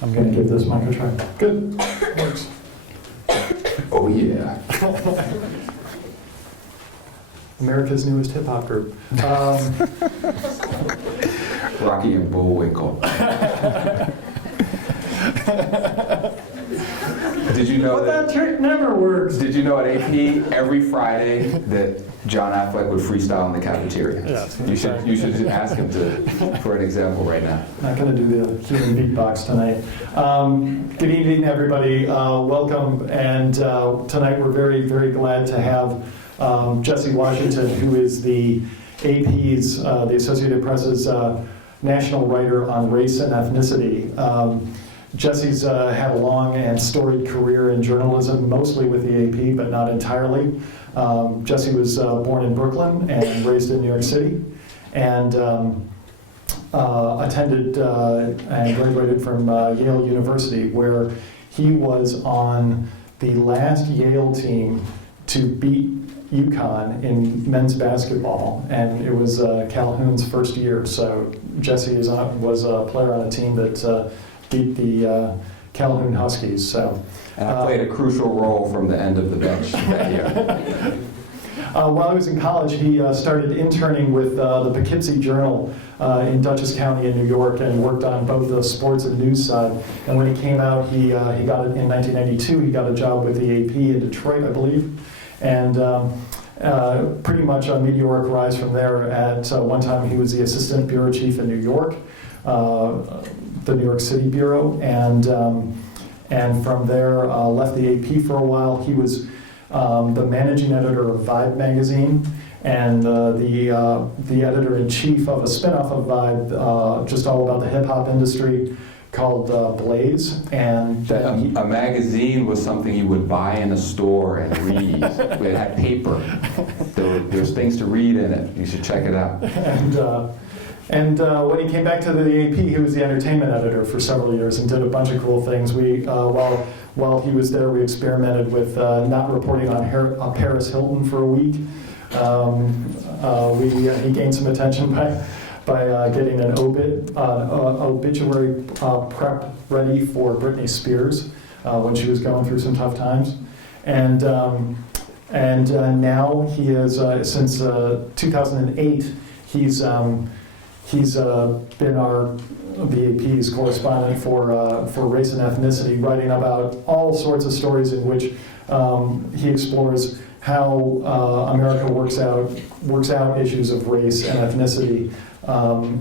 I'm going to give this mic a try. Good. Works. Oh yeah. America's newest hip hop group. Rocky and Bullwinkle. Did you know But that trick never works. Did you know at AP every Friday that John Affleck would freestyle in the cafeteria? Yes. You should ask him for an example right now. Not going to do the human beatbox tonight. Good evening, everybody. Welcome. And tonight we're very, very glad to have Jesse Washington, who is the AP's, the Associated Press's national writer on race and ethnicity. Jesse's had a long and storied career in journalism, mostly with the AP, but not entirely. Jesse was born in Brooklyn and raised in New York City, and attended and graduated from Yale University, where he was on the last Yale team to beat UConn in men's basketball, and it was Calhoun's first year. So Jesse was a player on a team that beat the Calhoun Huskies. So, And I played a crucial role from the end of the bench that year. While he was in college, he started interning with the Poughkeepsie Journal in Dutchess County in New York, and worked on both the sports and news side. And when he came out, he got it in 1992. He got a job with the AP in Detroit, I believe, and pretty much a meteoric rise from there. At one time, he was the assistant bureau chief in New York, the New York City bureau, and from there left the AP for a while. He was the managing editor of Vibe magazine, and the editor-in-chief of a spinoff of Vibe, just all about the hip-hop industry, called Blaze. And A magazine was something you would buy in a store and read. It had paper. There's things to read in it. You should check it out. And when he came back to the AP, he was the entertainment editor for several years and did a bunch of cool things. While he was there, we experimented with not reporting on Paris Hilton for a week. He gained some attention by getting an obituary prep ready for Britney Spears when she was going through some tough times. And now he is, since 2008, he's been the AP's correspondent for race and ethnicity, writing about all sorts of stories in which he explores how America works out issues of race and ethnicity,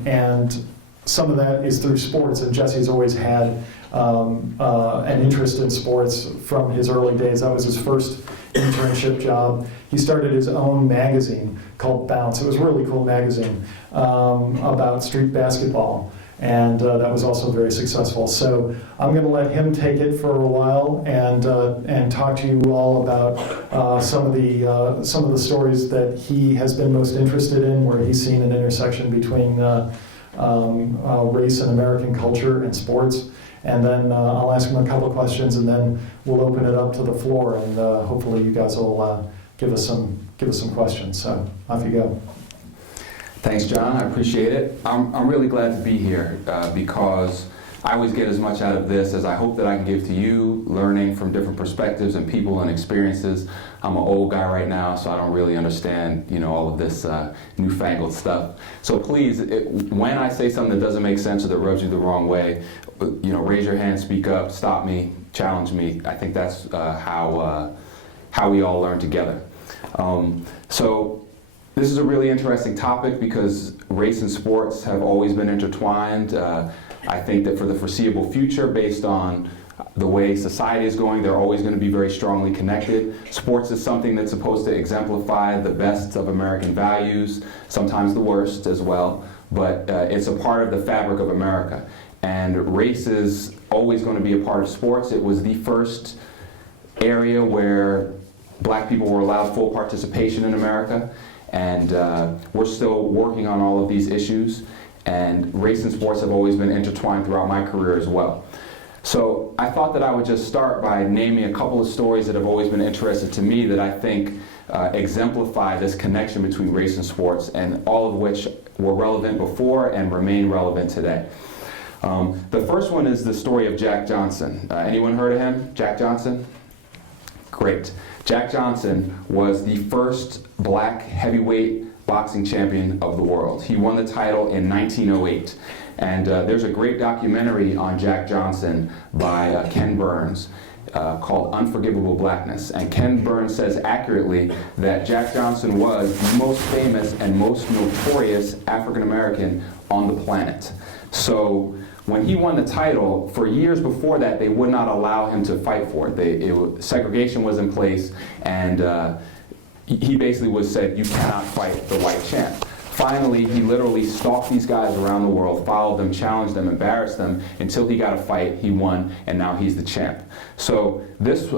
and some of that is through sports. And Jesse's always had an interest in sports from his early days. That was his first internship job. He started his own magazine called Bounce. It was a really cool magazine about street basketball, and that was also very successful. So I'm going to let him take it for a while and talk to you all about some of the stories that he has been most interested in, where he's seen an intersection between race and American culture and sports. And then I'll ask him a couple of questions, and then we'll open it up to the floor, and hopefully you guys will give us some questions. So off you go. Thanks, John. I appreciate it. I'm really glad to be here because I always get as much out of this as I hope that I can give to you, learning from different perspectives and people and experiences. I'm an old guy right now, so I don't really understand, all of this newfangled stuff. So please, when I say something that doesn't make sense or that rubs you the wrong way, raise your hand, speak up, stop me, challenge me. I think that's how we all learn together. So this is a really interesting topic because race and sports have always been intertwined. I think that for the foreseeable future, based on the way society is going, they're always going to be very strongly connected. Sports is something that's supposed to exemplify the best of American values, sometimes the worst as well, but it's a part of the fabric of America. And race is always going to be a part of sports. It was the first area where black people were allowed full participation in America, and we're still working on all of these issues, and race and sports have always been intertwined throughout my career as well. So I thought that I would just start by naming a couple of stories that have always been interesting to me that I think exemplify this connection between race and sports, and all of which were relevant before and remain relevant today. The first one is the story of Jack Johnson. Anyone heard of him? Jack Johnson? Great. Jack Johnson was the first black heavyweight boxing champion of the world. He won the title in 1908. And there's a great documentary on Jack Johnson by Ken Burns called Unforgivable Blackness. And Ken Burns says accurately that Jack Johnson was the most famous and most notorious African American on the planet. So when he won the title, for years before that, they would not allow him to fight for it. Segregation was in place, and he basically was said, you cannot fight the white champ. Finally, he literally stalked these guys around the world, followed them, challenged them, embarrassed them, until he got a fight, he won, and now he's the champ. So this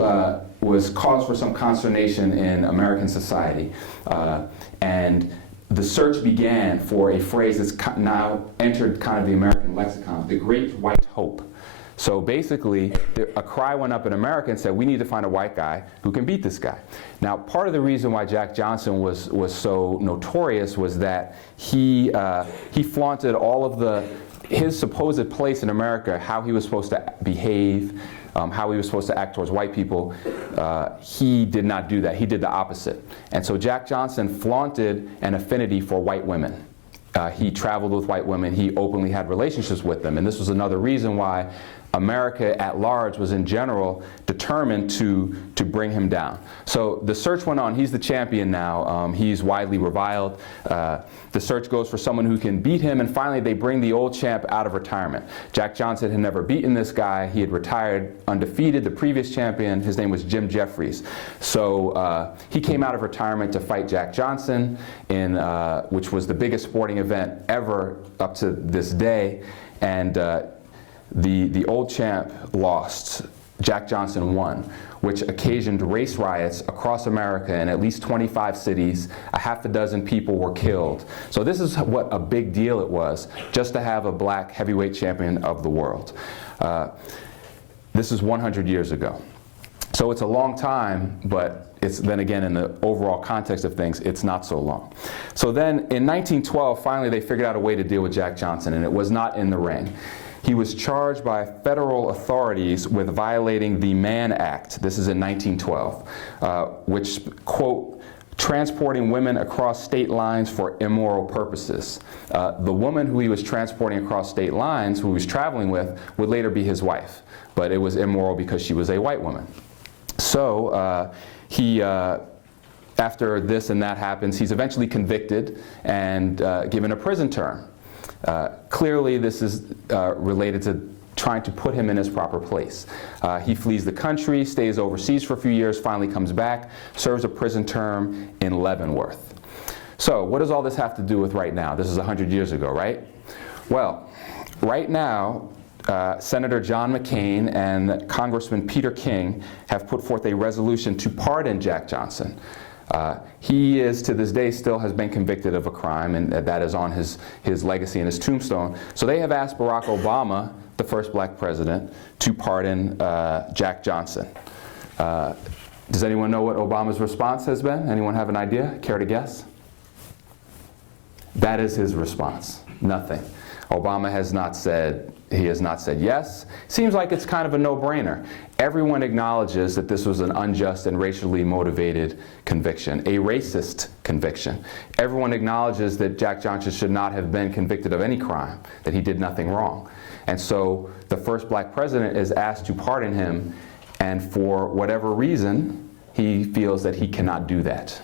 was cause for some consternation in American society. And the search began for a phrase that's now entered kind of the American lexicon, the Great White Hope. So basically, a cry went up in America and said, we need to find a white guy who can beat this guy. Now, part of the reason why Jack Johnson was so notorious was that he flaunted all of his supposed place in America, how he was supposed to behave, how he was supposed to act towards white people. He did not do that. He did the opposite. And so Jack Johnson flaunted an affinity for white women. He traveled with white women. He openly had relationships with them. And this was another reason why America at large was in general determined to bring him down. So the search went on. He's the champion now. He's widely reviled. The search goes for someone who can beat him, and finally they bring the old champ out of retirement. Jack Johnson had never beaten this guy. He had retired undefeated. The previous champion, his name was Jim Jeffries. So he came out of retirement to fight Jack Johnson, which was the biggest sporting event ever up to this day. And the old champ lost. Jack Johnson won, which occasioned race riots across America in at least 25 cities. A half a dozen people were killed. So this is what a big deal it was, just to have a black heavyweight champion of the world. This is 100 years ago. So it's a long time, but then again, in the overall context of things, it's not so long. So then in 1912, finally they figured out a way to deal with Jack Johnson, and it was not in the ring. He was charged by federal authorities with violating the Mann Act. This is in 1912, which, quote, transporting women across state lines for immoral purposes. The woman who he was transporting across state lines, who he was traveling with, would later be his wife. But it was immoral because she was a white woman. So after this and that happens, he's eventually convicted and given a prison term. Clearly, this is related to trying to put him in his proper place. He flees the country, stays overseas for a few years, finally comes back, serves a prison term in Leavenworth. So what does all this have to do with right now? This is 100 years ago, right? Well, right now, Senator John McCain and Congressman Peter King have put forth a resolution to pardon Jack Johnson. He is, to this day, still has been convicted of a crime, and that is on his legacy and his tombstone. So they have asked Barack Obama, the first black president, to pardon Jack Johnson. Does anyone know what Obama's response has been? Anyone have an idea? Care to guess? That is his response. Nothing. Obama has not said yes. Seems like it's kind of a no-brainer. Everyone acknowledges that this was an unjust and racially motivated conviction, a racist conviction. Everyone acknowledges that Jack Johnson should not have been convicted of any crime, that he did nothing wrong. And so the first black president is asked to pardon him, and for whatever reason, he feels that he cannot do that.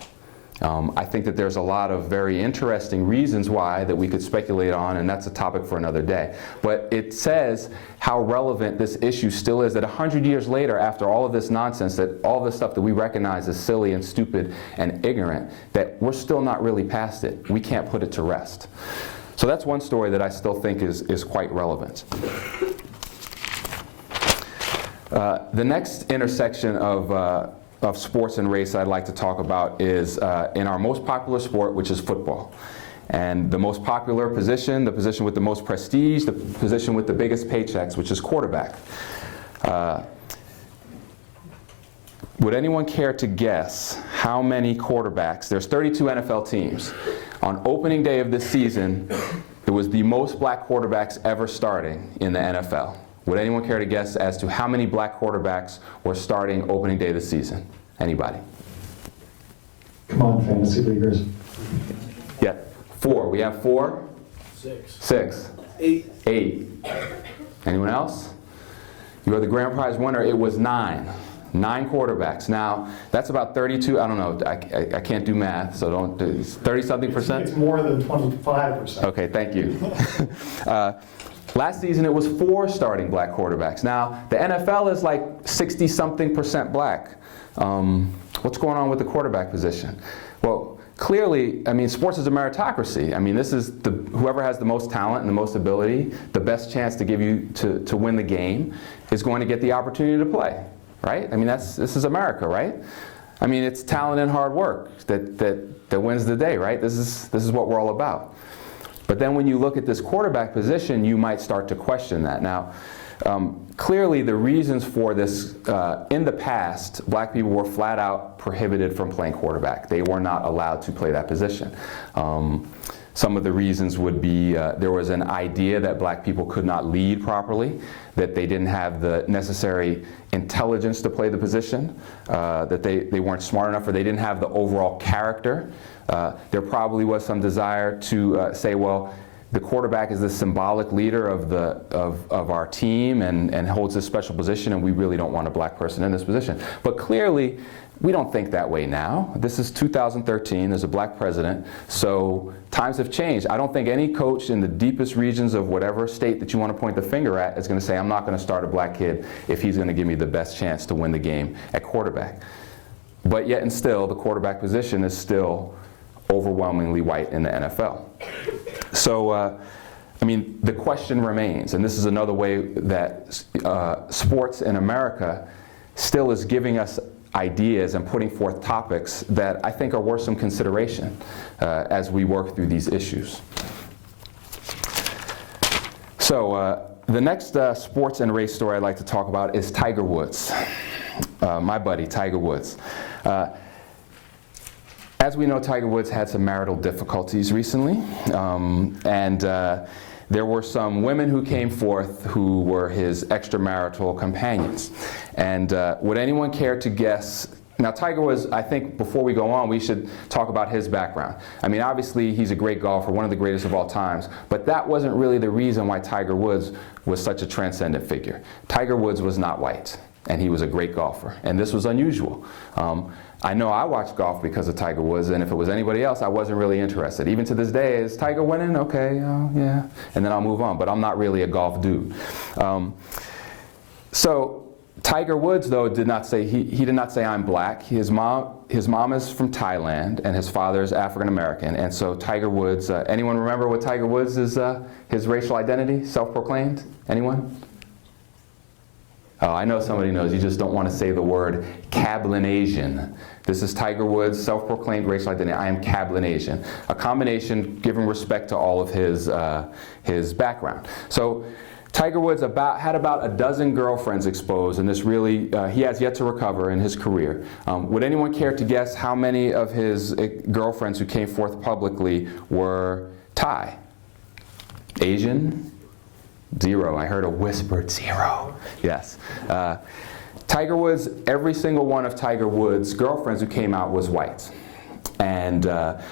I think that there's a lot of very interesting reasons why that we could speculate on, and that's a topic for another day. But it says how relevant this issue still is, that 100 years later, after all of this nonsense, that all this stuff that we recognize as silly and stupid and ignorant, that we're still not really past it. We can't put it to rest. So that's one story that I still think is quite relevant. The next intersection of sports and race I'd like to talk about is in our most popular sport, which is football. And the most popular position, the position with the most prestige, the position with the biggest paychecks, which is quarterback. Would anyone care to guess how many quarterbacks? There's 32 NFL teams. On opening day of this season, it was the most black quarterbacks ever starting in the NFL. Would anyone care to guess as to how many black quarterbacks were starting opening day of the season? Anybody? Come on, fantasy leaguers. Yeah, 4. We have 4? 6. 6. 8. 8. Anyone else? You are the grand prize winner. It was 9. 9 quarterbacks. Now, that's about 32, I don't know, I can't do math, so don't, 30-something percent? It's more than 25%. Okay, thank you. Last season it was 4 starting black quarterbacks. Now, the NFL is like 60-something percent black. What's going on with the quarterback position? Well, clearly, I mean, sports is a meritocracy. I mean, this is whoever has the most talent and the most ability, the best chance to give you to win the game is going to get the opportunity to play, right? I mean, this is America, right? I mean, it's talent and hard work that wins the day, right? This is what we're all about. But then when you look at this quarterback position, you might start to question that. Now, clearly the reasons for this, in the past, black people were flat out prohibited from playing quarterback. They were not allowed to play that position. Some of the reasons would be there was an idea that black people could not lead properly, that they didn't have the necessary intelligence to play the position, that they weren't smart enough, or they didn't have the overall character. There probably was some desire to say, well, the quarterback is the symbolic leader of our team and holds this special position, and we really don't want a black person in this position. But clearly, we don't think that way now. This is 2013, there's a black president, so times have changed. I don't think any coach in the deepest regions of whatever state that you want to point the finger at is going to say, I'm not going to start a black kid if he's going to give me the best chance to win the game at quarterback. But yet and still, the quarterback position is still overwhelmingly white in the NFL. So, I mean, the question remains, and this is another way that sports in America still is giving us ideas and putting forth topics that I think are worth some consideration as we work through these issues. So, the next sports and race story I'd like to talk about is Tiger Woods, my buddy Tiger Woods. As we know, Tiger Woods had some marital difficulties recently, and there were some women who came forth who were his extramarital companions. And would anyone care to guess? Now, Tiger was, I think before we go on, we should talk about his background. I mean, obviously, he's a great golfer, one of the greatest of all times, but that wasn't really the reason why Tiger Woods was such a transcendent figure. Tiger Woods was not white, and he was a great golfer, and this was unusual. I know I watched golf because of Tiger Woods, and if it was anybody else, I wasn't really interested. Even to this day, is Tiger winning? Okay, yeah, and then I'll move on, but I'm not really a golf dude. So Tiger Woods, though, did not say, he did not say I'm black. His mom is from Thailand, and his father is African American, and so Tiger Woods, anyone remember what Tiger Woods is, his racial identity, self-proclaimed? Anyone? Oh, I know somebody knows. You just don't want to say the word Cablinasian. This is Tiger Woods' self-proclaimed racial identity. I am Cablinasian. A combination, giving respect to all of his background. So Tiger Woods had about a dozen girlfriends exposed, and this really, he has yet to recover in his career. Would anyone care to guess how many of his girlfriends who came forth publicly were Thai? Asian? 0. I heard a whispered 0. Yes. Tiger Woods, every single one of Tiger Woods' girlfriends who came out was white. And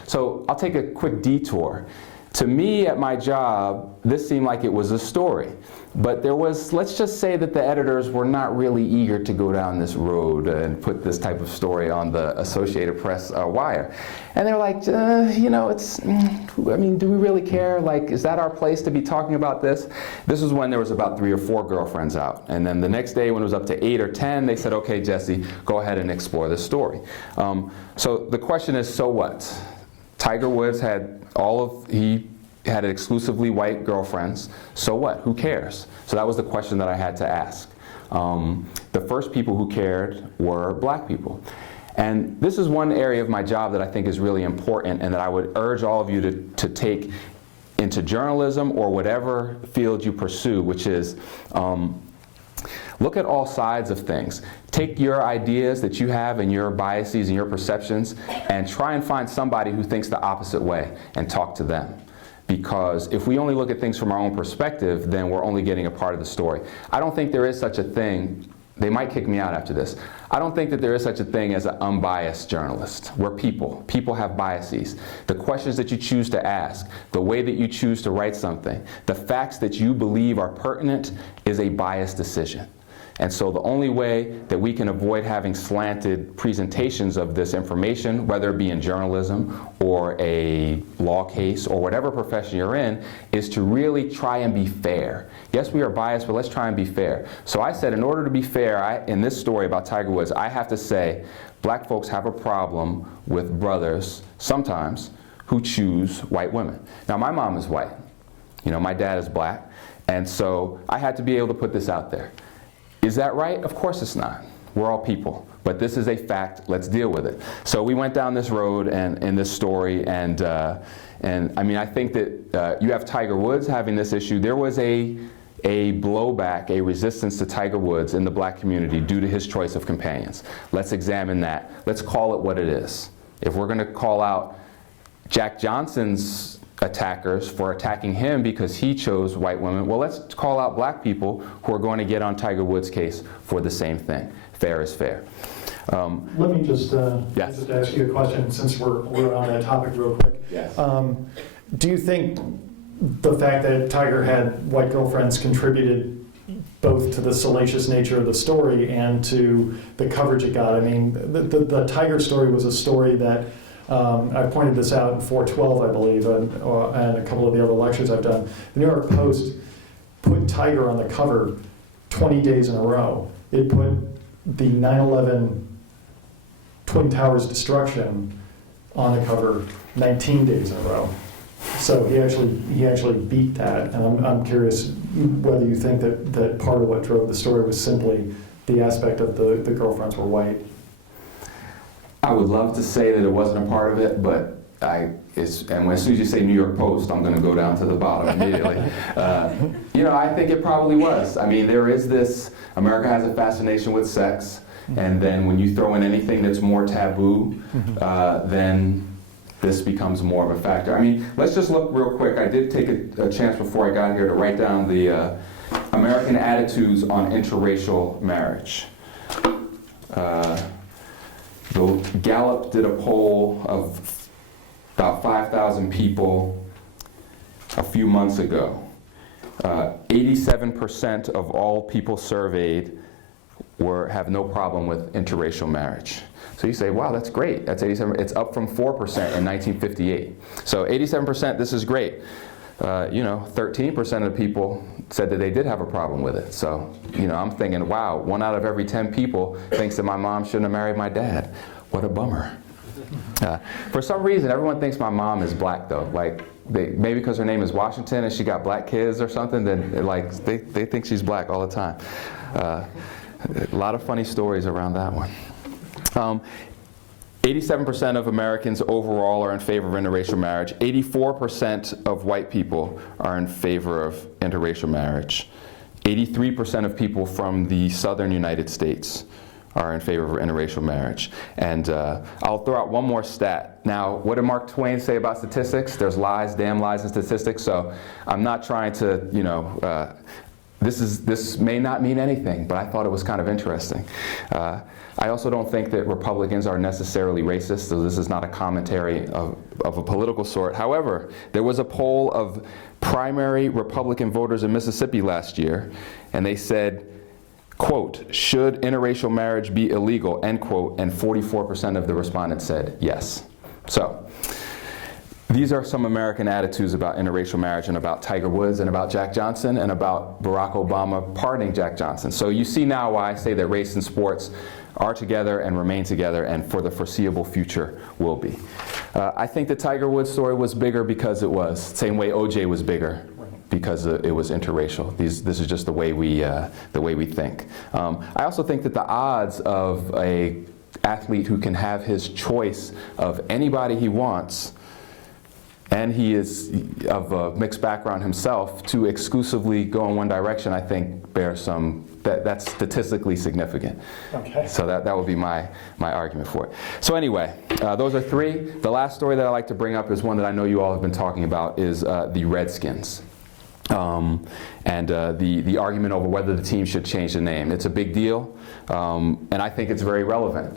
so I'll take a quick detour. To me, at my job, this seemed like it was a story. But there was, let's just say that the editors were not really eager to go down this road and put this type of story on the Associated Press wire. And they're like, you know, I mean, do we really care? Like, is that our place to be talking about this? This was when there was about 3 or 4 girlfriends out. And then the next day, when it was up to 8 or 10, they said, okay, Jesse, go ahead and explore this story. So the question is, so what? Tiger Woods had he had exclusively white girlfriends. So what? Who cares? So that was the question that I had to ask. The first people who cared were black people. And this is one area of my job that I think is really important and that I would urge all of you to take into journalism or whatever field you pursue, which is look at all sides of things. Take your ideas that you have and your biases and your perceptions and try and find somebody who thinks the opposite way and talk to them. because if we only look at things from our own perspective, then we're only getting a part of the story. I don't think there is such a thing. They might kick me out after this. I don't think that there is such a thing as an unbiased journalist. We're people. People have biases. The questions that you choose to ask, the way that you choose to write something, the facts that you believe are pertinent is a biased decision. And so the only way that we can avoid having slanted presentations of this information, whether it be in journalism or a law case or whatever profession you're in, is to really try and be fair. Yes, we are biased, but let's try and be fair. So I said, in order to be fair, in this story about Tiger Woods, I have to say, black folks have a problem with brothers, sometimes, who choose white women. Now, my mom is white. You know, my dad is black. And so I had to be able to put this out there. Is that right? Of course it's not. We're all people. But this is a fact. Let's deal with it. So we went down this road and in this story, and I mean, I think that you have Tiger Woods having this issue. There was a blowback, a resistance to Tiger Woods in the black community due to his choice of companions. Let's examine that. Let's call it what it is. If we're going to call out Jack Johnson's attackers for attacking him because he chose white women, well, let's call out black people who are going to get on Tiger Woods' case for the same thing. Fair is fair. Let me just Yes. just ask you a question since we're on that topic real quick. Yes. Do you think the fact that Tiger had white girlfriends contributed both to the salacious nature of the story and to the coverage it got? I mean, the Tiger story was a story that I pointed this out in 412, I believe, and a couple of the other lectures I've done. The New York Post put Tiger on the cover 20 days in a row. It put the 9/11 Twin Towers destruction on the cover 19 days in a row. So he actually beat that, and I'm curious whether you think that part of what drove the story was simply the aspect of the girlfriends were white. I would love to say that it wasn't a part of it, but and as soon as you say New York Post, I'm going to go down to the bottom immediately. You know, I think it probably was. I mean, there is this, America has a fascination with sex, and then when you throw in anything that's more taboo, then this becomes more of a factor. I mean, let's just look real quick. I did take a chance before I got here to write down the American attitudes on interracial marriage. Gallup did a poll of about 5,000 people a few months ago. 87% of all people surveyed have no problem with interracial marriage. So you say, wow, that's great. That's 87. It's up from 4% in 1958. So 87%, this is great. 13% of people said that they did have a problem with it. So, I'm thinking, wow, 1 out of every 10 people thinks that my mom shouldn't have married my dad. What a bummer. For some reason, everyone thinks my mom is black, though. Like, maybe because her name is Washington and she got black kids or something, then they think she's black all the time. A lot of funny stories around that one. 87% of Americans overall are in favor of interracial marriage. 84% of white people are in favor of interracial marriage. 83% of people from the southern United States are in favor of interracial marriage. And I'll throw out one more stat. Now, what did Mark Twain say about statistics? There's lies, damn lies in statistics. So I'm not trying to, this may not mean anything, but I thought it was kind of interesting. I also don't think that Republicans are necessarily racist, so this is not a commentary of a political sort. However, there was a poll of primary Republican voters in Mississippi last year, and they said, quote, should interracial marriage be illegal, end quote, and 44% of the respondents said yes. So, these are some American attitudes about interracial marriage and about Tiger Woods and about Jack Johnson and about Barack Obama pardoning Jack Johnson. So you see now why I say that race and sports are together and remain together and for the foreseeable future will be. I think the Tiger Woods story was bigger because it was. Same way OJ was bigger because it was interracial. This is just the way we think. I also think that the odds of an athlete who can have his choice of anybody he wants and he is of a mixed background himself, to exclusively go in one direction, I think bears some, that's statistically significant. Okay. So that would be my argument for it. So anyway, those are three. The last story that I like to bring up is one that I know you all have been talking about, is the Redskins. And the argument over whether the team should change the name. It's a big deal, and I think it's very relevant.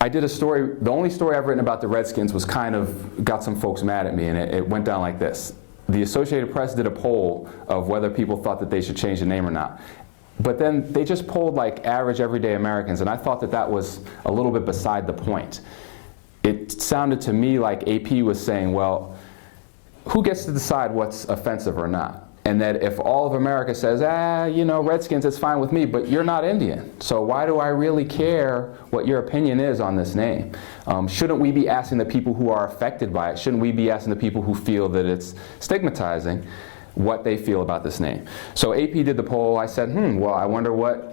I did a story, the only story I've written about the Redskins was kind of got some folks mad at me, and it went down like this. The Associated Press did a poll of whether people thought that they should change the name or not. But then they just polled like average everyday Americans, and I thought that that was a little bit beside the point. It sounded to me like AP was saying, well, who gets to decide what's offensive or not? And that if all of America says, you know, Redskins, it's fine with me, but you're not Indian, so why do I really care what your opinion is on this name? Shouldn't we be asking the people who are affected by it? Shouldn't we be asking the people who feel that it's stigmatizing what they feel about this name? So AP did the poll. I said, well, I wonder what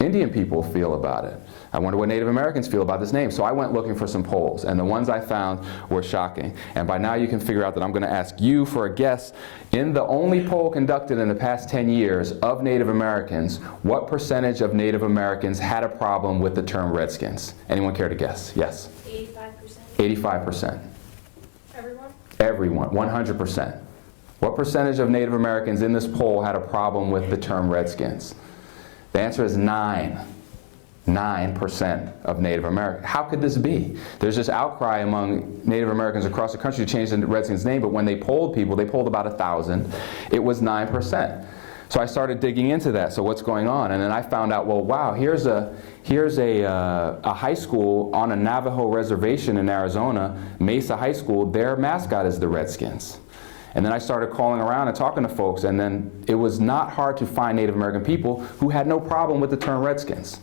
Indian people feel about it. I wonder what Native Americans feel about this name. So I went looking for some polls, and the ones I found were shocking. And by now you can figure out that I'm going to ask you for a guess. In the only poll conducted in the past 10 years of Native Americans, what percentage of Native Americans had a problem with the term Redskins? Anyone care to guess? Yes? 85%. 85%. Everyone? Everyone, 100%. What percentage of Native Americans in this poll had a problem with the term Redskins? The answer is 9% of Native Americans. How could this be? There's this outcry among Native Americans across the country to change the Redskins name, but when they polled people, they polled about 1,000, it was 9%. So I started digging into that. So what's going on? And then I found out, well, wow, here's a high school on a Navajo reservation in Arizona, Mesa High School. Their mascot is the Redskins. And then I started calling around and talking to folks, and then it was not hard to find Native American people who had no problem with the term Redskins.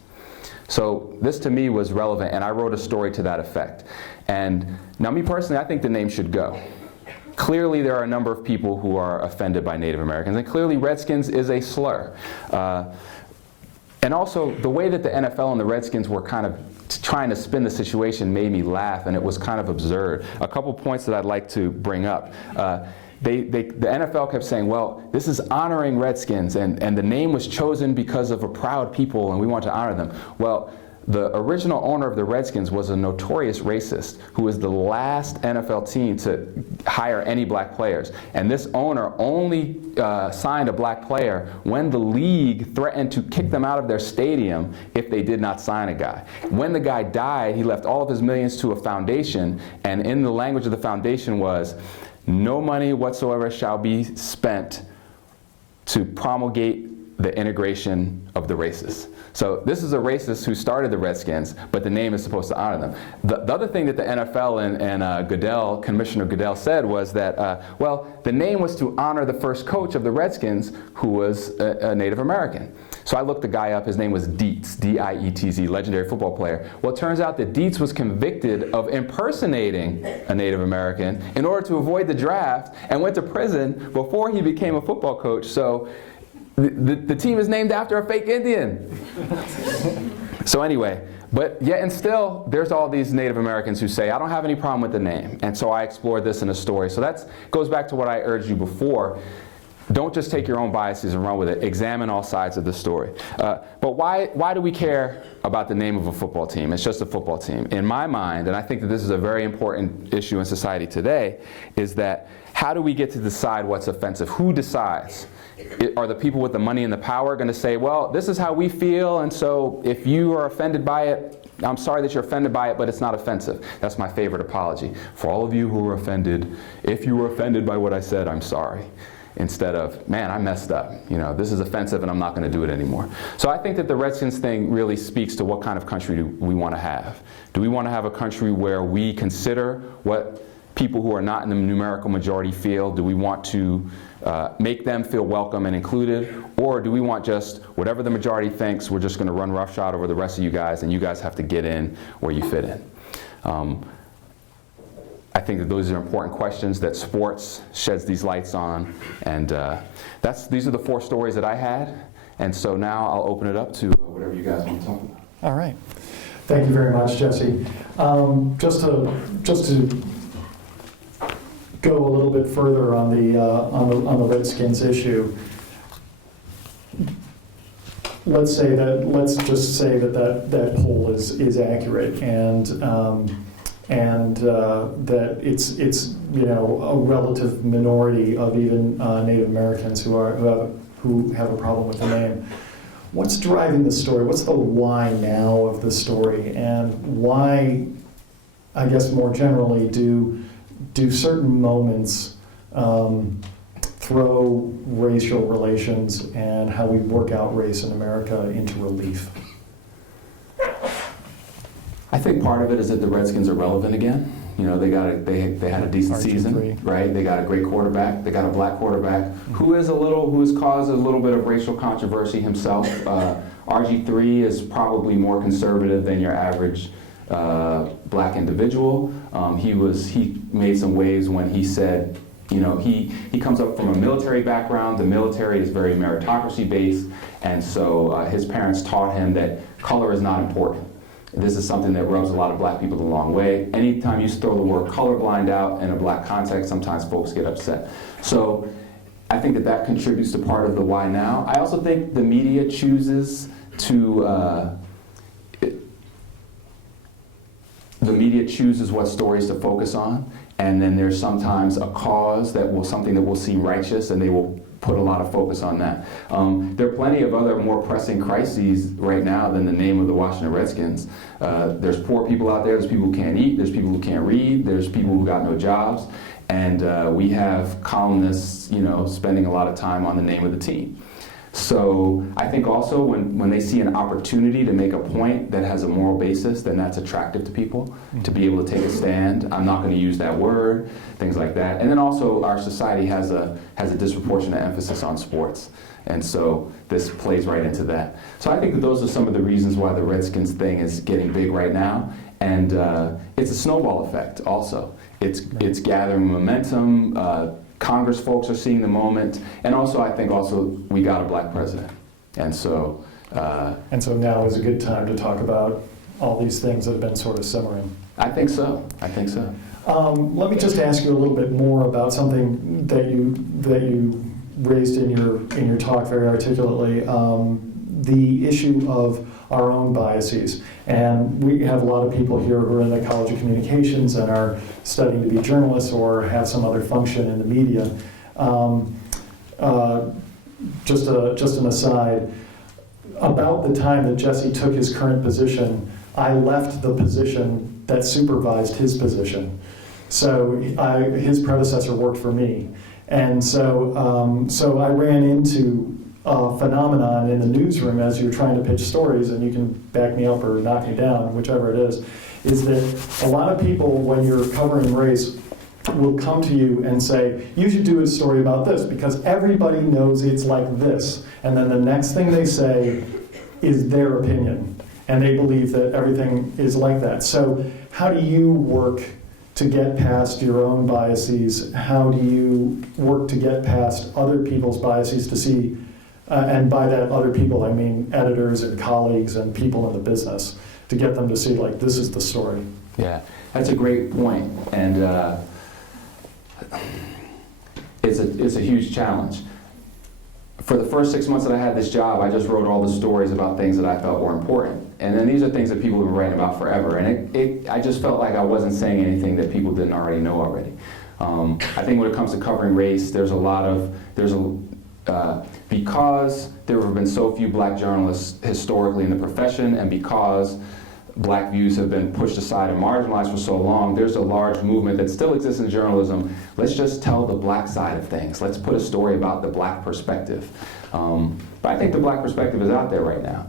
So this to me was relevant, and I wrote a story to that effect. And now me personally, I think the name should go. Clearly there are a number of people who are offended by Native Americans, and clearly Redskins is a slur. And also the way that the NFL and the Redskins were kind of trying to spin the situation made me laugh, and it was kind of absurd. A couple points that I'd like to bring up. The NFL kept saying, well, this is honoring Redskins, and the name was chosen because of a proud people, and we want to honor them. Well, the original owner of the Redskins was a notorious racist who was the last NFL team to hire any black players. And this owner only signed a black player when the league threatened to kick them out of their stadium if they did not sign a guy. When the guy died, he left all of his millions to a foundation, and in the language of the foundation was, no money whatsoever shall be spent to promulgate the integration of the races. So this is a racist who started the Redskins, but the name is supposed to honor them. The other thing that the NFL and Goodell, Commissioner Goodell, said was that, well, the name was to honor the first coach of the Redskins, who was a Native American. So I looked the guy up. His name was Dietz, D-I-E-T-Z, legendary football player. Well, it turns out that Dietz was convicted of impersonating a Native American in order to avoid the draft, and went to prison before he became a football coach. So the team is named after a fake Indian. So anyway, but yet and still, there's all these Native Americans who say, I don't have any problem with the name. And so I explored this in a story. So that goes back to what I urged you before. Don't just take your own biases and run with it. Examine all sides of the story. But why do we care about the name of a football team? It's just a football team. In my mind, and I think that this is a very important issue in society today, is that how do we get to decide what's offensive? Who decides? Are the people with the money and the power going to say, well, this is how we feel, and so if you are offended by it, I'm sorry that you're offended by it, but it's not offensive. That's my favorite apology. For all of you who were offended, if you were offended by what I said, I'm sorry. Instead of, man, I messed up. You know, this is offensive and I'm not going to do it anymore. So I think that the Redskins thing really speaks to what kind of country do we want to have. Do we want to have a country where we consider what people who are not in the numerical majority feel? Do we want to make them feel welcome and included? Or do we want just whatever the majority thinks, we're just going to run roughshod over the rest of you guys, and you guys have to get in where you fit in? I think that those are important questions that sports sheds these lights on, and these are the 4 stories that I had, and so now I'll open it up to whatever you guys want to talk about. All right. Thank you very much, Jesse. Just to go a little bit further on the Redskins issue, let's just say that poll is accurate, and that it's a relative minority of even Native Americans who have a problem with the name. What's driving the story? What's the why now of the story, and why, I guess more generally, do certain moments throw racial relations and how we work out race in America into relief? I think part of it is that the Redskins are relevant again. They had a decent season, right? They got a great quarterback. They got a black quarterback who has caused a little bit of racial controversy himself. RG3 is probably more conservative than your average black individual. He made some waves when he said, he comes up from a military background. The military is very meritocracy based, and so his parents taught him that color is not important. This is something that rubs a lot of black people the wrong way. Anytime you throw the word colorblind out in a black context, sometimes folks get upset. So I think that contributes to part of the why now. I also think the media chooses what stories to focus on, and then there's sometimes a cause something that will seem righteous, and they will put a lot of focus on that. There are plenty of other more pressing crises right now than the name of the Washington Redskins. There's poor people out there, there's people who can't eat, there's people who can't read, there's people who got no jobs, and we have columnists, spending a lot of time on the name of the team. So I think also when they see an opportunity to make a point that has a moral basis, then that's attractive to people, to be able to take a stand. I'm not going to use that word, things like that. And then also our society has a disproportionate emphasis on sports. And so this plays right into that. So I think that those are some of the reasons why the Redskins thing is getting big right now. And it's a snowball effect also. It's gathering momentum. Congress folks are seeing the moment, and also I think we got a black president, and so now is a good time to talk about all these things that have been sort of simmering. I think so. Let me just ask you a little bit more about something that you raised in your talk very articulately, the issue of our own biases. And we have a lot of people here who are in the College of Communications and are studying to be journalists or have some other function in the media. Just an aside, about the time that Jesse took his current position, I left the position that supervised his position. So his predecessor worked for me. And so I ran into a phenomenon in the newsroom as you're trying to pitch stories, and you can back me up or knock me down, whichever it is that a lot of people, when you're covering race, will come to you and say, you should do a story about this because everybody knows it's like this. And then the next thing they say is their opinion, and they believe that everything is like that. So how do you work to get past your own biases? How do you work to get past other people's biases to see, and by that other people I mean editors and colleagues and people in the business, to get them to see, like, this is the story? Yeah, that's a great point, and it's a huge challenge. For the first 6 months that I had this job, I just wrote all the stories about things that I felt were important. And then these are things that people have been writing about forever. And I just felt like I wasn't saying anything that people didn't already know already. I think when it comes to covering race, because there have been so few black journalists historically in the profession, and because black views have been pushed aside and marginalized for so long, there's a large movement that still exists in journalism. Let's just tell the black side of things. Let's put a story about the black perspective. But I think the black perspective is out there right now.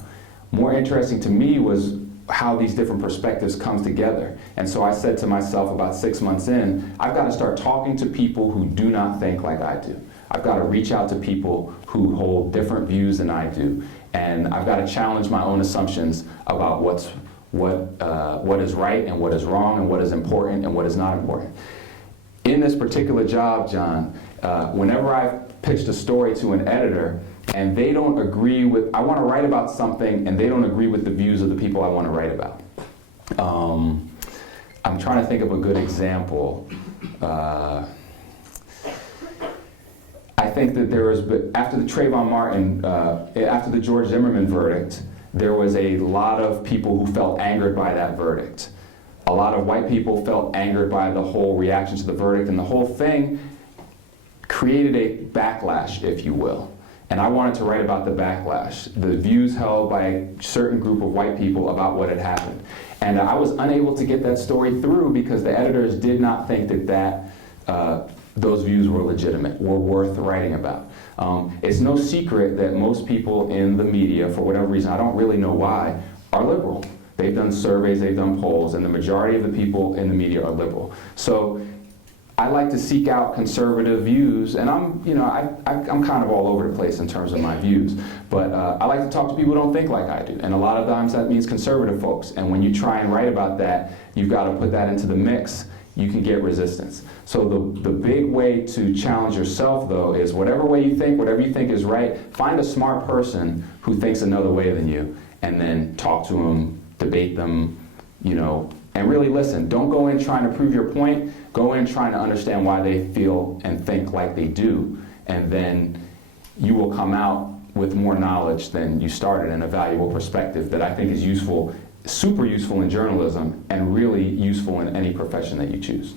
More interesting to me was how these different perspectives come together. And so I said to myself about 6 months in, I've got to start talking to people who do not think like I do. I've got to reach out to people who hold different views than I do. And I've got to challenge my own assumptions about what is right and what is wrong and what is important and what is not important. In this particular job, John, whenever I've pitched a story to an editor and they don't agree with, I want to write about something and they don't agree with the views of the people I want to write about. I'm trying to think of a good example. think that there was, after the Trayvon Martin, after the George Zimmerman verdict, there was a lot of people who felt angered by that verdict. A lot of white people felt angered by the whole reaction to the verdict, and the whole thing created a backlash, if you will. And I wanted to write about the backlash, the views held by a certain group of white people about what had happened. And I was unable to get that story through because the editors did not think that those views were legitimate, were worth writing about. It's no secret that most people in the media, for whatever reason, I don't really know why, are liberal. They've done surveys, they've done polls, and the majority of the people in the media are liberal. So I like to seek out conservative views, and I'm kind of all over the place in terms of my views. But I like to talk to people who don't think like I do, and a lot of times that means conservative folks. And when you try and write about that, you've got to put that into the mix. You can get resistance. So the big way to challenge yourself, though, is whatever way you think, whatever you think is right, find a smart person who thinks another way than you, and then talk to them, debate them, and really listen. Don't go in trying to prove your point. Go in trying to understand why they feel and think like they do, and then you will come out with more knowledge than you started, and a valuable perspective that I think is useful, super useful in journalism, and really useful in any profession that you choose.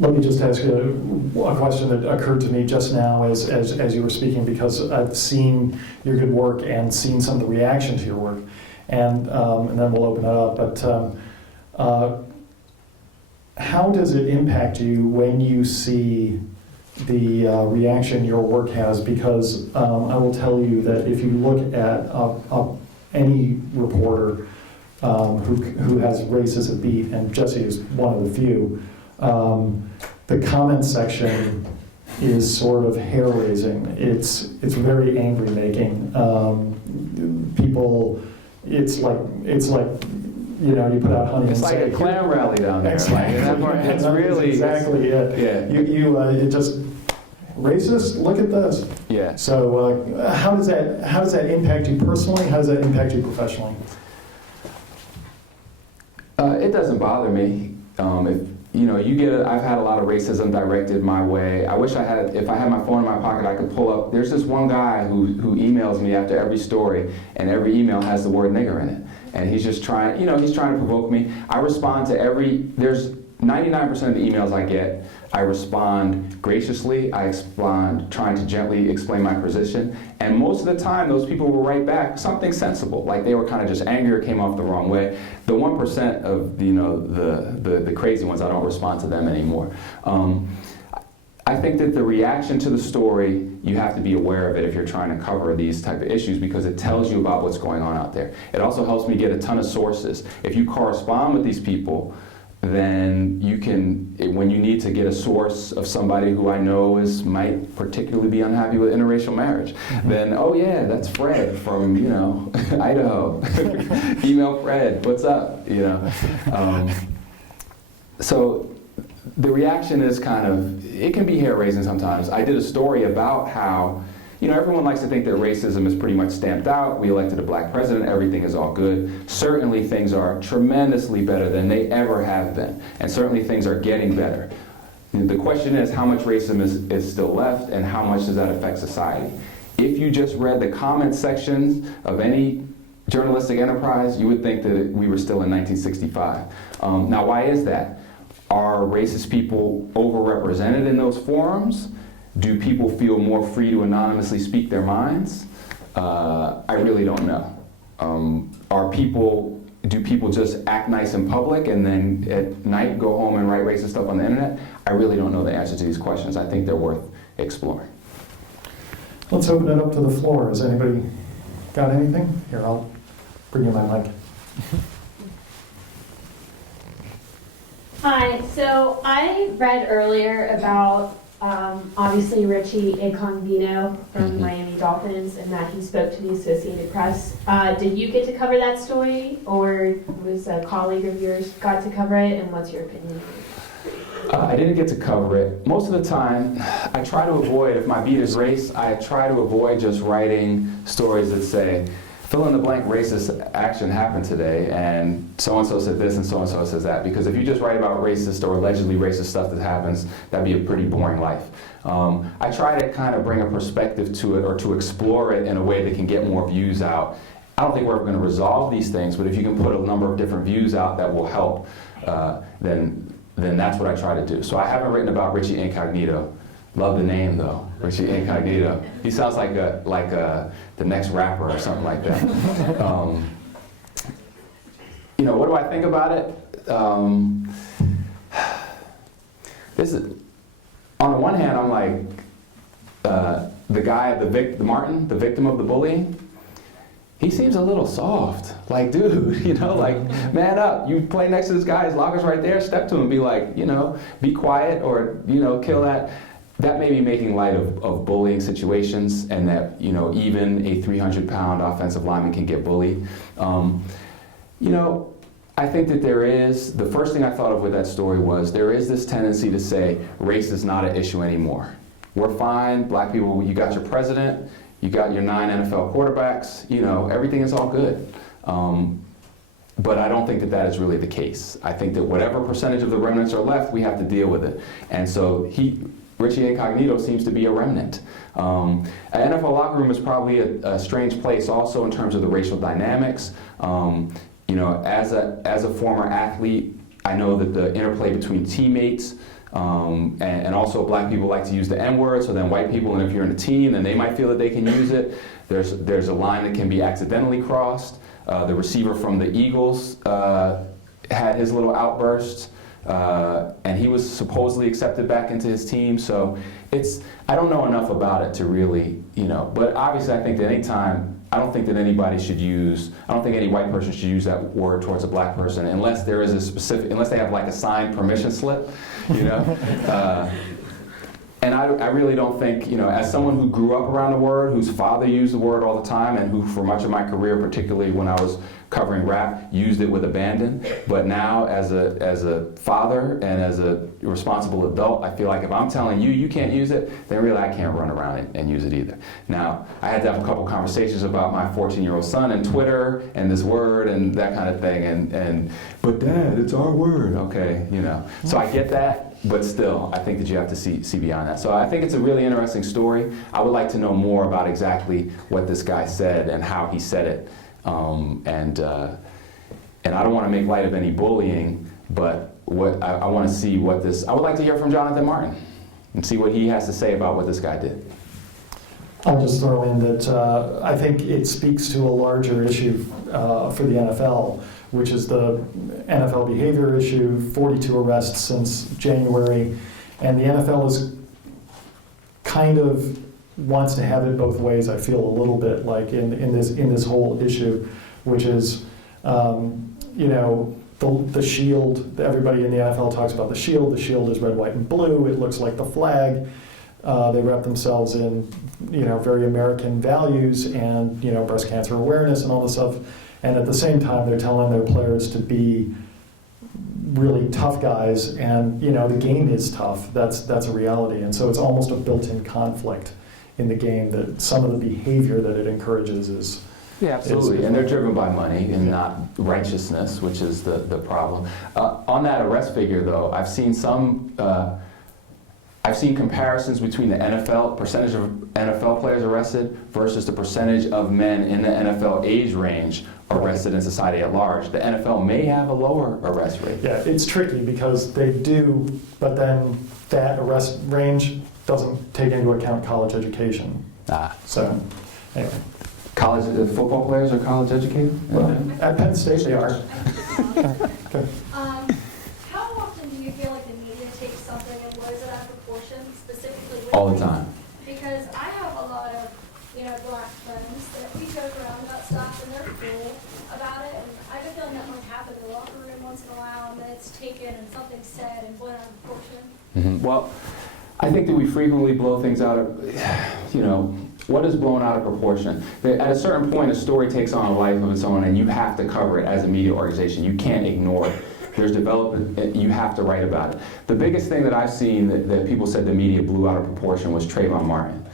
Let me just ask you a question that occurred to me just now as you were speaking, because I've seen your good work and seen some of the reaction to your work, and then we'll open it up. But how does it impact you when you see the reaction your work has? Because I will tell you that if you look at any reporter who has race as a beat, and Jesse is one of the few, the comment section is sort of hair-raising. It's very angry-making. People, it's like you put out honey. It's like a clam rally down there. Exactly. It's really exactly it. Yeah. It just racist. Look at this. Yeah. So how does that impact you personally? How does that impact you professionally? It doesn't bother me. I've had a lot of racism directed my way. I wish if I had my phone in my pocket, I could pull up. There's this one guy who emails me after every story, and every email has the word nigger in it. And he's just trying, he's trying to provoke me. I respond to there's 99% of the emails I get, I respond graciously, I respond trying to gently explain my position, and most of the time those people will write back something sensible, like they were kind of just angry or came off the wrong way. The 1% of the crazy ones, I don't respond to them anymore. I think that the reaction to the story, you have to be aware of it if you're trying to cover these type of issues, because it tells you about what's going on out there. It also helps me get a ton of sources. If you correspond with these people, then you can, when you need to get a source of somebody who I know might particularly be unhappy with interracial marriage, then, oh yeah, that's Fred from, Idaho. Email Fred, what's up, So the reaction is it can be hair-raising sometimes. I did a story about how, everyone likes to think that racism is pretty much stamped out. We elected a black president, everything is all good. Certainly things are tremendously better than they ever have been. And certainly things are getting better. The question is how much racism is still left, and how much does that affect society? If you just read the comment sections of any journalistic enterprise, you would think that we were still in 1965. Now, why is that? Are racist people overrepresented in those forums? Do people feel more free to anonymously speak their minds? I really don't know. Do people just act nice in public and then at night go home and write racist stuff on the internet? I really don't know the answer to these questions. I think they're worth exploring. Let's open it up to the floor. Has anybody got anything? Here, I'll bring you my mic. Hi, so I read earlier about obviously Richie Incognito from Miami Dolphins, and that he spoke to the Associated Press. Did you get to cover that story, or was a colleague of yours got to cover it, and what's your opinion? I didn't get to cover it. Most of the time, I try to avoid, if my beat is race, I try to avoid just writing stories that say, fill in the blank racist action happened today, and so-and-so said this and so-and-so says that. Because if you just write about racist or allegedly racist stuff that happens, that'd be a pretty boring life. I try to kind of bring a perspective to it, or to explore it in a way that can get more views out. I don't think we're ever going to resolve these things, but if you can put a number of different views out that will help, then that's what I try to do. So I haven't written about Richie Incognito. Love the name though, Richie Incognito. He sounds like the next rapper or something like that. You know, what do I think about it? This is, on the one hand, I'm like the guy, Martin, the victim of the bullying. He seems a little soft. Like, dude, you know, like, man up. You play next to this guy, his locker's right there, step to him and be like, you know, be quiet, or, you know, kill that. That may be making light of bullying situations, and that, you know, even a 300-pound offensive lineman can get bullied. You know, I think that there is, the first thing I thought of with that story was, there is this tendency to say race is not an issue anymore. We're fine, black people, you got your president, you got your 9 NFL quarterbacks, you know, everything is all good. But I don't think that that is really the case. I think that whatever percentage of the remnants are left, we have to deal with it. And so Richie Incognito seems to be a remnant. An NFL locker room is probably a strange place also in terms of the racial dynamics. You know, as a former athlete, I know that the interplay between teammates, and also black people like to use the N-word, so then white people, and if you're in a team, then they might feel that they can use it. There's a line that can be accidentally crossed. The receiver from the Eagles had his little outbursts, and he was supposedly accepted back into his team. So I don't know enough about it to really, you know, but obviously I think that I don't think that anybody should I don't think any white person should use that word towards a black person unless there is unless they have like a signed permission slip, you know. And I really don't think, you know, as someone who grew up around the word, whose father used the word all the time, and who for much of my career, particularly when I was covering rap, used it with abandon. But now as a father and as a responsible adult, I feel like if I'm telling you you can't use it, then really I can't run around and use it either. Now, I had to have a couple conversations about my 14-year-old son and Twitter and this word and that kind of thing, but Dad, it's our word. Okay, you know. So I get that. But still, I think that you have to see beyond that. So I think it's a really interesting story. I would like to know more about exactly what this guy said and how he said it. And I don't want to make light of any bullying, but what I want to see I would like to hear from Jonathan Martin and see what he has to say about what this guy did. I'll just throw in that I think it speaks to a larger issue for the NFL, which is the NFL behavior issue, 42 arrests since January, and the NFL is kind of wants to have it both ways, I feel a little bit, like in this whole issue, which is, you know, the shield. Everybody in the NFL talks about the shield. The shield is red, white, and blue. It looks like the flag. They wrap themselves in, you know, very American values and, you know, breast cancer awareness and all this stuff. And at the same time, they're telling their players to be really tough guys. And, you know, the game is tough. That's a reality. And so it's almost a built-in conflict in the game that some of the behavior that it encourages is. Yeah, absolutely. And they're driven by money and not righteousness, which is the problem. On that arrest figure, though, I've seen comparisons between the percentage of NFL players arrested versus the percentage of men in the NFL age range arrested in society at large. The NFL may have a lower arrest rate. Yeah, it's tricky because they do, but then that arrest range doesn't take into account college education. So, anyway. College football players are college educated? Well, at Penn State they are. Okay. How often do you feel like the media takes something and blows it out of proportion, specifically with All the time. Because I have a lot of, you know, black friends that we joke around about stuff and they're cool about it, and I have a feeling that might happen in the locker room once in a while, and then it's taken and something's said and blown out of proportion. Mm-hmm. Well, I think that we frequently blow things out of, you know, what is blown out of proportion? At a certain point, a story takes on a life of its own, and you have to cover it as a media organization. You can't ignore it. There's development, you have to write about it. The biggest thing that I've seen that people said the media blew out of proportion was Trayvon Martin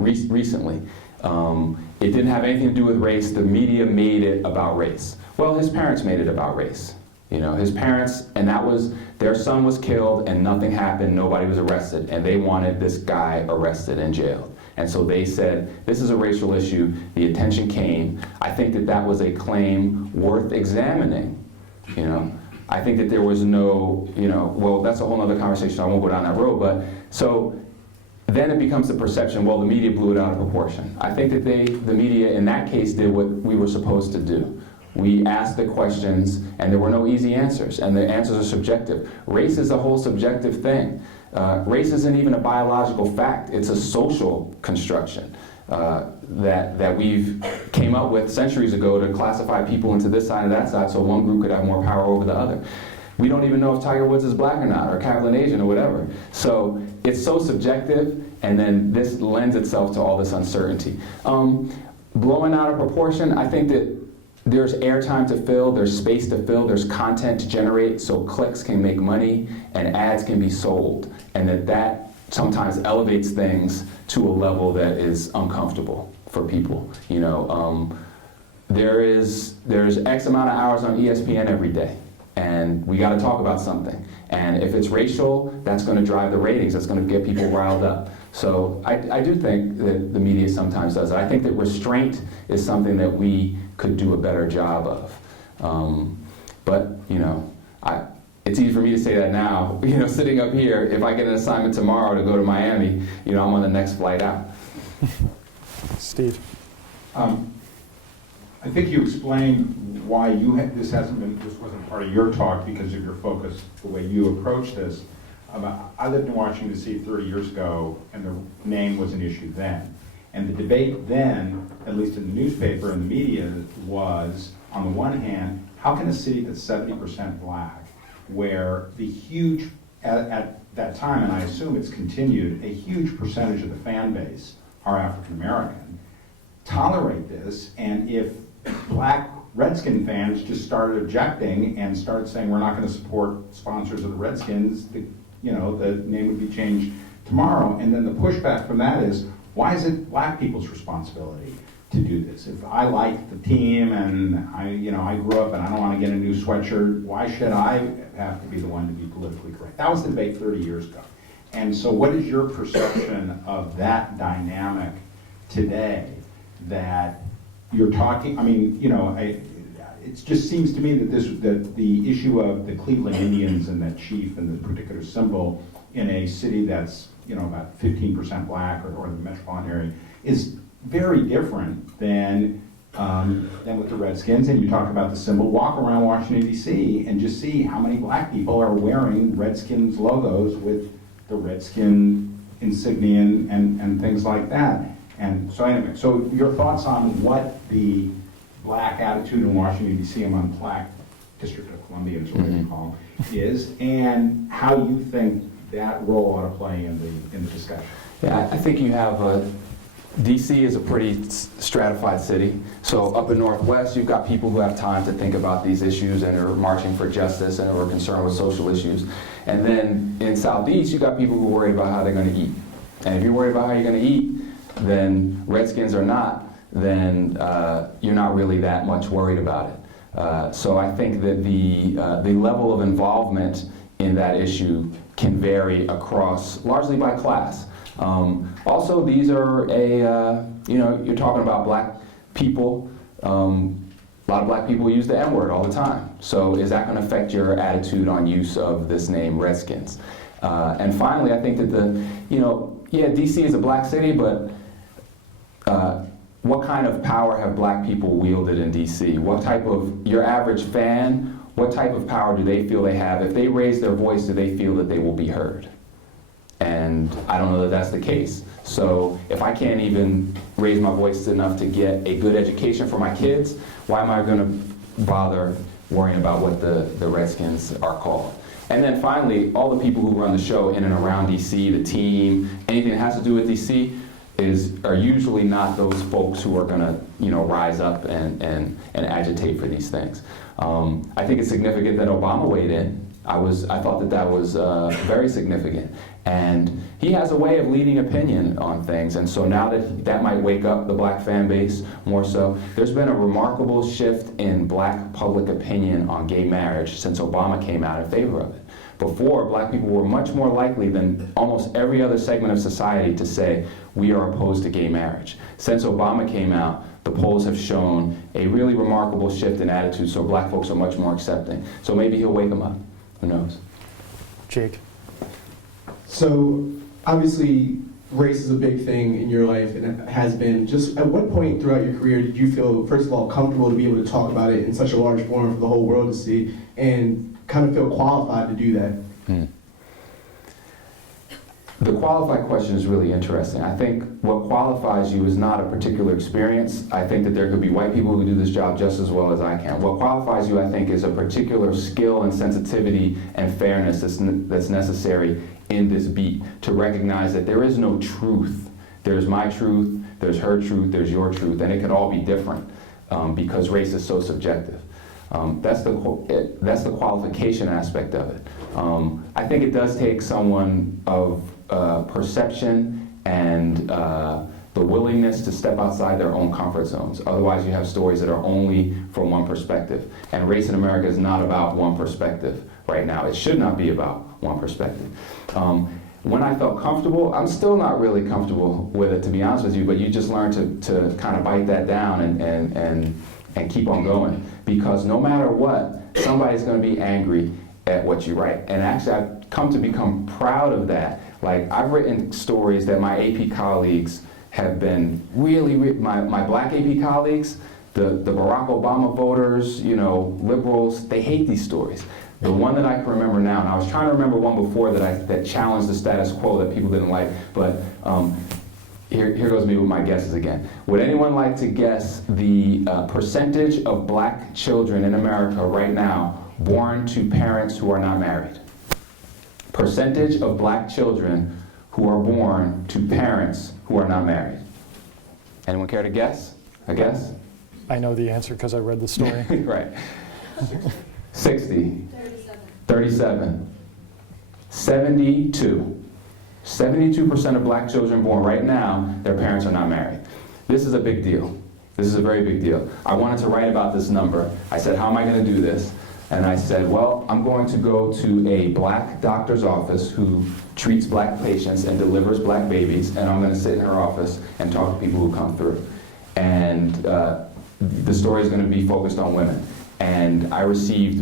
recently. It didn't have anything to do with race. The media made it about race. Well, his parents made it about race. His parents, and that was, their son was killed and nothing happened, nobody was arrested, and they wanted this guy arrested and jailed. And so they said, this is a racial issue, the attention came. I think that that was a claim worth examining, I think that there was no, well, that's a whole other conversation, I won't go down that road, but so then it becomes the perception, well, the media blew it out of proportion. I think that the media in that case did what we were supposed to do. We asked the questions, and there were no easy answers, and the answers are subjective. Race is a whole subjective thing. Race isn't even a biological fact, it's a social construction that we've came up with centuries ago to classify people into this side or that side so one group could have more power over the other. We don't even know if Tiger Woods is black or not, or Cablinasian or whatever. So it's so subjective, and then this lends itself to all this uncertainty. Blowing out of proportion, I think that there's airtime to fill, there's space to fill, there's content to generate, so clicks can make money and ads can be sold, and that sometimes elevates things to a level that is uncomfortable for people. There's X amount of hours on ESPN every day, and we got to talk about something. And if it's racial, that's going to drive the ratings. That's going to get people riled up. So I do think that the media sometimes does it. I think that restraint is something that we could do a better job of. But it's easy for me to say that now. Sitting up here, if I get an assignment tomorrow to go to Miami, I'm on the next flight out. Steve. I think you explained why this wasn't part of your talk because of your focus, the way you approach this. I lived in Washington, D.C. 30 years ago, and the name was an issue then. And the debate then, at least in the newspaper and the media, was, on the one hand, how can a city that's 70% black, where the huge, at that time, and I assume it's continued, a huge percentage of the fan base are African American, tolerate this, and if black Redskin fans just started objecting and started saying we're not going to support sponsors of the Redskins, the name would be changed tomorrow. And then the pushback from that is, why is it black people's responsibility to do this? If I like the team and I grew up and I don't want to get a new sweatshirt, why should I have to be the one to be politically correct? That was the debate 30 years ago. And so what is your perception of that dynamic today that you're talking, it just seems to me that the issue of the Cleveland Indians and that chief and the particular symbol in a city that's about 15% black or the metropolitan area is very different than with the Redskins. And you talk about the symbol. Walk around Washington D.C. and just see how many black people are wearing Redskins logos with the Redskin insignia and things like that. And so anyway, so your thoughts on what the black attitude in Washington, D.C. among black District of Columbia is what they call is, and how you think that role ought to play in the discussion. Yeah, I think you have D.C. is a pretty stratified city. So up in Northwest, you've got people who have time to think about these issues and are marching for justice and are concerned with social issues. And then in Southeast, you've got people who are worried about how they're going to eat. And if you're worried about how you're going to eat, then Redskins or not, then you're not really that much worried about it. So I think that the level of involvement in that issue can vary across, largely by class. Also, these are you're talking about black people. A lot of black people use the N-word all the time. So is that going to affect your attitude on use of this name, Redskins? And finally, I think that D.C. is a black city, but what kind of power have black people wielded in D.C.? What type of, your average fan, what type of power do they feel they have? If they raise their voice, do they feel that they will be heard? And I don't know that that's the case. So if I can't even raise my voice enough to get a good education for my kids, why am I going to bother worrying about what the Redskins are called? And then finally, all the people who run the show in and around D.C., the team, anything that has to do with D.C., are usually not those folks who are going to, rise up and agitate for these things. I think it's significant that Obama weighed in I thought that was very significant. And he has a way of leading opinion on things, and so now that might wake up the black fan base more so. There's been a remarkable shift in black public opinion on gay marriage since Obama came out in favor of it. Before, black people were much more likely than almost every other segment of society to say, we are opposed to gay marriage. Since Obama came out, the polls have shown a really remarkable shift in attitude, so black folks are much more accepting. So maybe he'll wake them up. Who knows? Jake. So obviously race is a big thing in your life and it has been. Just at what point throughout your career did you feel, first of all, comfortable to be able to talk about it in such a large forum for the whole world to see and kind of feel qualified to do that? The qualified question is really interesting. I think what qualifies you is not a particular experience. I think that there could be white people who do this job just as well as I can. What qualifies you, I think, is a particular skill and sensitivity and fairness that's necessary in this beat to recognize that there is no truth. There's my truth, there's her truth, there's your truth, and it could all be different because race is so subjective. That's the qualification aspect of it. I think it does take someone of perception and the willingness to step outside their own comfort zones. Otherwise, you have stories that are only from one perspective. And race in America is not about one perspective right now. It should not be about one perspective. When I felt comfortable, I'm still not really comfortable with it, to be honest with you, but you just learn to kind of bite that down and keep on going. Because no matter what, somebody's going to be angry at what you write. And actually, I've come to become proud of that. Like, I've written stories that my AP colleagues have been my black AP colleagues, the Barack Obama voters, liberals, they hate these stories. The one that I can remember now, and I was trying to remember one before that challenged the status quo that people didn't like, but here goes me with my guesses again. Would anyone like to guess the percentage of black children in America right now born to parents who are not married? Percentage of black children who are born to parents who are not married. Anyone care to guess? A guess? I know the answer because I read the story. Right. 60. 37. 72. 72% of black children born right now, their parents are not married. This is a big deal. This is a very big deal. I wanted to write about this number. I said, how am I going to do this? And I said, well, I'm going to go to a black doctor's office who treats black patients and delivers black babies, and I'm going to sit in her office and talk to people who come through. And the story is going to be focused on women. And I received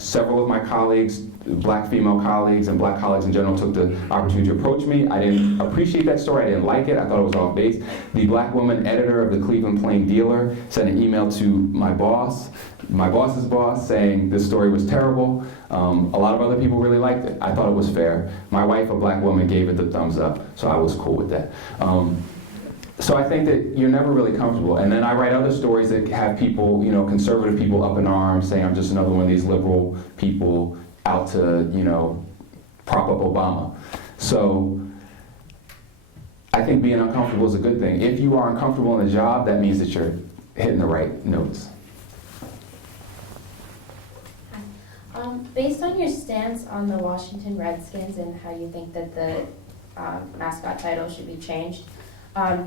several of my colleagues, black female colleagues and black colleagues in general, took the opportunity to approach me. I didn't appreciate that story, I didn't like it, I thought it was off base. The black woman editor of the Cleveland Plain Dealer sent an email to my boss's boss, saying this story was terrible. A lot of other people really liked it. I thought it was fair. My wife, a black woman, gave it the thumbs up, so I was cool with that. So I think that you're never really comfortable. And then I write other stories that have people, conservative people up in arms saying I'm just another one of these liberal people out to, prop up Obama. So I think being uncomfortable is a good thing. If you are uncomfortable in a job, that means that you're hitting the right notes. Based on your stance on the Washington Redskins and how you think that the mascot title should be changed,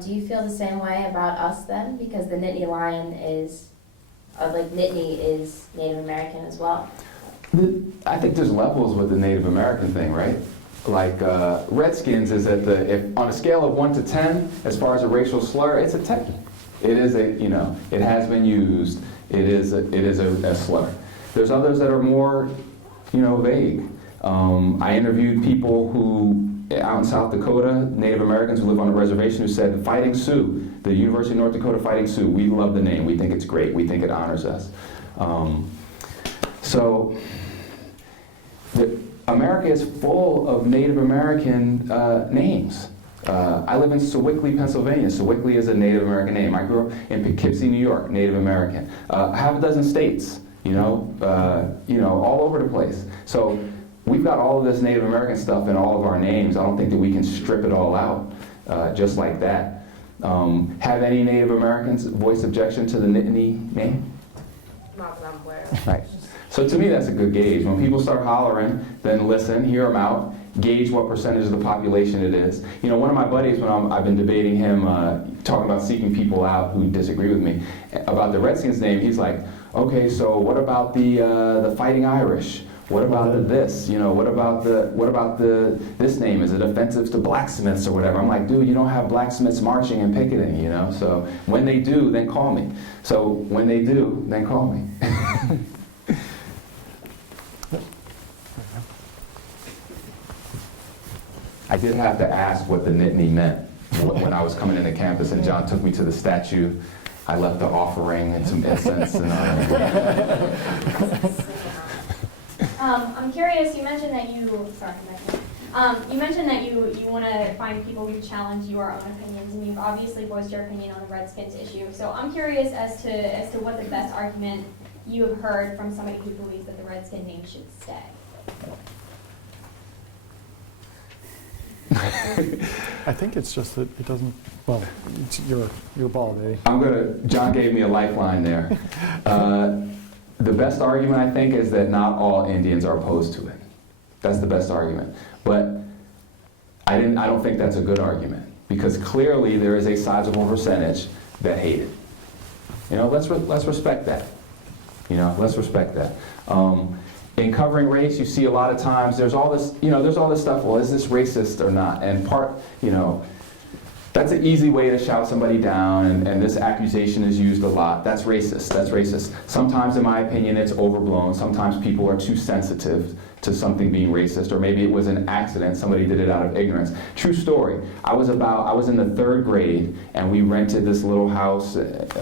do you feel the same way about us then? Because the Nittany Lion is, Nittany is Native American as well. I think there's levels with the Native American thing, right? Like Redskins is on a scale of 1 to 10, as far as a racial slur, it's a 10. It is it has been used. It is a slur. There's others that are more, vague. I interviewed people who, out in South Dakota, Native Americans who live on a reservation, who said the Fighting Sioux, the University of North Dakota Fighting Sioux, we love the name. We think it's great. We think it honors us. America is full of Native American names. I live in Sewickley, Pennsylvania. Sewickley is a Native American name. I grew up in Poughkeepsie, New York, Native American. Half a dozen states, all over the place. So we've got all of this Native American stuff in all of our names. I don't think that we can strip it all out just like that. Have any Native Americans voiced objection to the Nittany name? Not that I'm aware of. Right. So to me, that's a good gauge. When people start hollering, then listen, hear them out, gauge what percentage of the population it is. You know, one of my buddies, when I've been debating him, talking about seeking people out who disagree with me, about the Redskins name, he's like, okay, so what about the Fighting Irish? What about the this? You know, what about the this name? Is it offensive to blacksmiths or whatever? I'm like, dude, you don't have blacksmiths marching and picketing, you know? So when they do, then call me. So when they do, then call me. I did have to ask what the Nittany meant when I was coming into campus, and John took me to the statue. I left the offering and some incense and I'm curious, you mentioned that you mentioned that you want to find people who challenge your own opinions, and you've obviously voiced your opinion on the Redskins issue. So I'm curious as to what the best argument you have heard from somebody who believes that the Redskin name should stay. I think it's just that it doesn't, well, it's your ball, baby. John gave me a lifeline there. The best argument, I think, is that not all Indians are opposed to it. That's the best argument. But I don't think that's a good argument, because clearly there is a sizable percentage that hate it. You know, let's respect that. You know, let's respect that. In covering race, you see a lot of times there's all this stuff, well, is this racist or not? And that's an easy way to shout somebody down, and this accusation is used a lot. That's racist, that's racist. Sometimes, in my opinion, it's overblown. Sometimes people are too sensitive to something being racist, or maybe it was an accident, somebody did it out of ignorance. True story, I was in the 3rd grade, and we rented this little house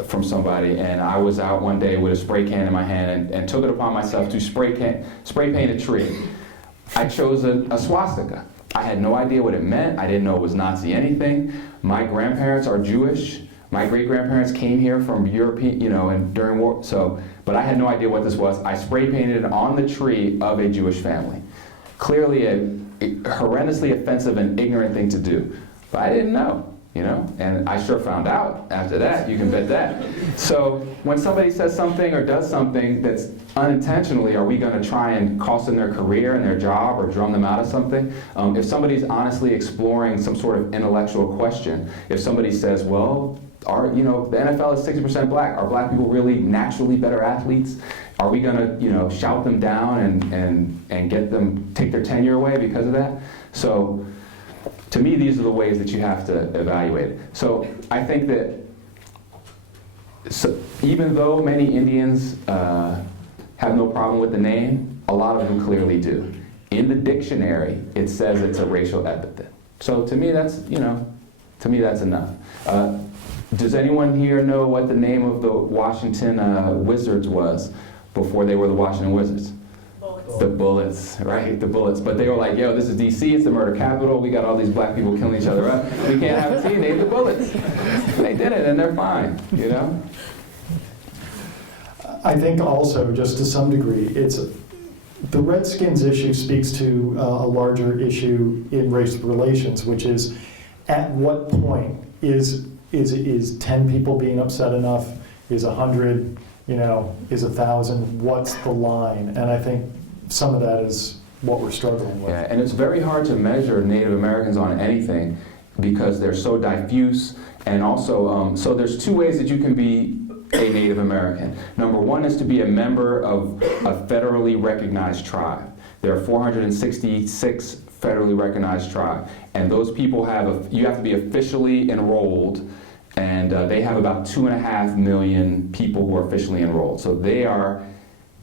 from somebody, and I was out one day with a spray can in my hand and took it upon myself to spray paint a tree. I chose a swastika. I had no idea what it meant. I didn't know it was Nazi anything. My grandparents are Jewish. My great-grandparents came here from Europe, you know, and during war, but I had no idea what this was. I spray painted it on the tree of a Jewish family. Clearly a horrendously offensive and ignorant thing to do. But I didn't know, you know, and I sure found out after that, you can bet that. So when somebody says something or does something that's unintentionally, are we going to try and cost them their career and their job or drum them out of something? If somebody's honestly exploring some sort of intellectual question, if somebody says, well, the NFL is 60% black. Are black people really naturally better athletes? Are we going to, shout them down and get them, take their tenure away because of that? So to me, these are the ways that you have to evaluate it. So I think that even though many Indians have no problem with the name, a lot of them clearly do. In the dictionary, it says it's a racial epithet. So to me, that's enough. Does anyone here know what the name of the Washington Wizards was before they were the Washington Wizards? Bullets. The Bullets, right? The Bullets. But they were like, yo, this is DC, it's the murder capital, we got all these black people killing each other up. We can't have a team named the Bullets. And they did it, and they're fine, you know? I think also, just to some degree, the Redskins issue speaks to a larger issue in race relations, which is, at what point is 10 people being upset enough? Is 100? Is 1,000? What's the line? And I think some of that is what we're struggling with. Yeah, and it's very hard to measure Native Americans on anything because they're so diffuse, and also, so there's 2 ways that you can be a Native American. Number 1 is to be a member of a federally recognized tribe. There are 466 federally recognized tribes, and those people you have to be officially enrolled, and they have about 2.5 million people who are officially enrolled. So they are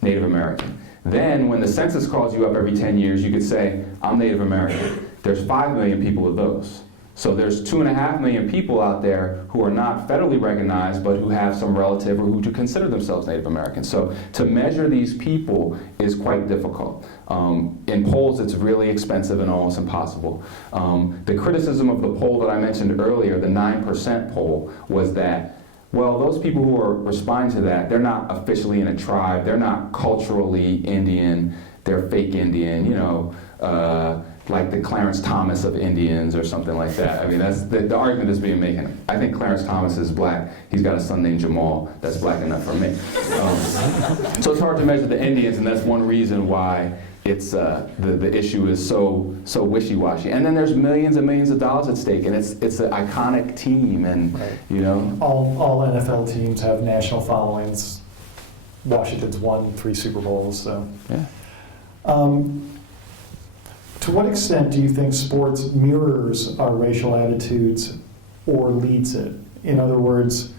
Native American. Then when the census calls you up every 10 years, you could say, I'm Native American. There's 5 million people of those. So there's 2.5 million people out there who are not federally recognized, but who have some relative or who do consider themselves Native American. So to measure these people is quite difficult. In polls, it's really expensive and almost impossible. The criticism of the poll that I mentioned earlier, the 9% poll, was that, well, those people who are responding to that, they're not officially in a tribe, they're not culturally Indian, they're fake Indian, like the Clarence Thomas of Indians or something like that. I mean, that's the argument that's being made. I think Clarence Thomas is black. He's got a son named Jamal that's black enough for me. So it's hard to measure the Indians, and that's one reason why it's the issue is so wishy-washy. And then there's millions and millions of dollars at stake, and it's an iconic team, and Right. you know. All NFL teams have national followings. Washington's won 3 Super Bowls, so. Yeah. To what extent do you think sports mirrors our racial attitudes or leads it? In other words,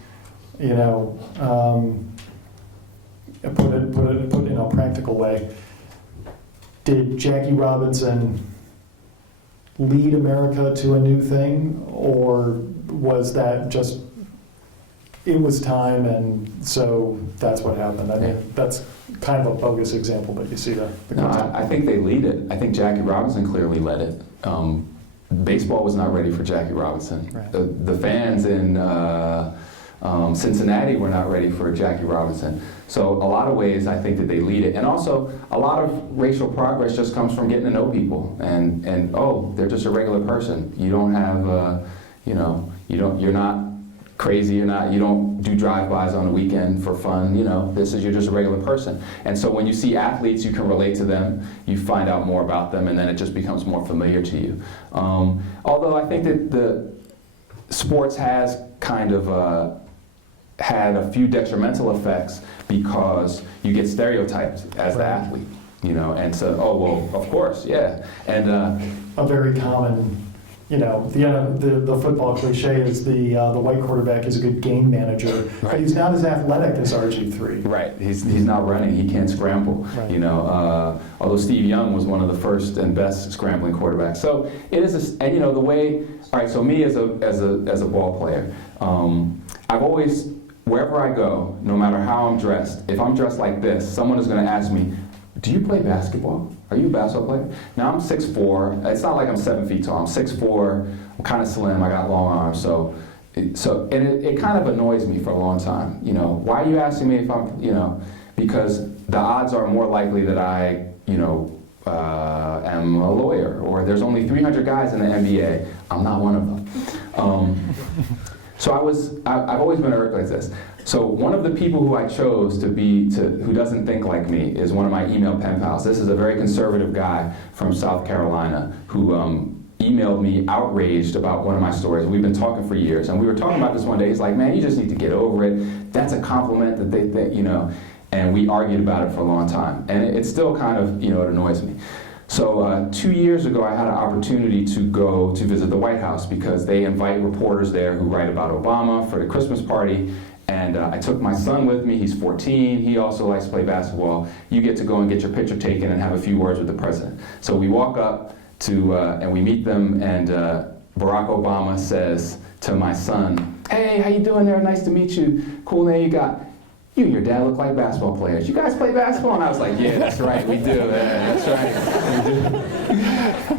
you know, put it in a practical way. Did Jackie Robinson lead America to a new thing, or was that just, it was time and so that's what happened? I mean, that's kind of a bogus example, but you see the No, I think they lead it. I think Jackie Robinson clearly led it. Baseball was not ready for Jackie Robinson. Right. The fans in Cincinnati were not ready for Jackie Robinson. So a lot of ways I think that they lead it. And also a lot of racial progress just comes from getting to know people and oh, they're just a regular person. You don't have, you're not crazy, you don't do drive-bys on the weekend for fun, you're just a regular person. And so when you see athletes, you can relate to them, you find out more about them, and then it just becomes more familiar to you. Although I think that the sports has kind of had a few detrimental effects because you get stereotyped as the athlete, and so, oh, well, of course, yeah. And a very common, the football cliche is the white quarterback is a good game manager, but he's not as athletic as RG3. right, he's not running, he can't scramble, Right. Although Steve Young was one of the first and best scrambling quarterbacks. So it is, and the way, all right, so me as a ball player, I've always, wherever I go, no matter how I'm dressed, if I'm dressed like this, someone is going to ask me, do you play basketball? Are you a basketball player? Now I'm 6'4". It's not like I'm 7 feet tall. I'm 6'4". I'm kind of slim. I got long arms. So it kind of annoys me for a long time. Why are you asking me if I'm, because the odds are more likely that I, am a lawyer, or there's only 300 guys in the NBA. I'm not one of them. So I've always been irked like this. So one of the people who I chose who doesn't think like me is one of my email pen pals. This is a very conservative guy from South Carolina who emailed me outraged about one of my stories. We've been talking for years, and we were talking about this one day. He's like, man, you just need to get over it. That's a compliment that they think, and we argued about it for a long time. And it still kind of, it annoys me. So 2 years ago, I had an opportunity to go to visit the White House because they invite reporters there who write about Obama for the Christmas party. And I took my son with me. He's 14. He also likes to play basketball. You get to go and get your picture taken and have a few words with the president. So we walk up to, and we meet them, and Barack Obama says to my son, hey, how you doing there? Nice to meet you. Cool name you got. You and your dad look like basketball players. You guys play basketball? And I was like, yeah, that's right, we do. Yeah, that's right, we do.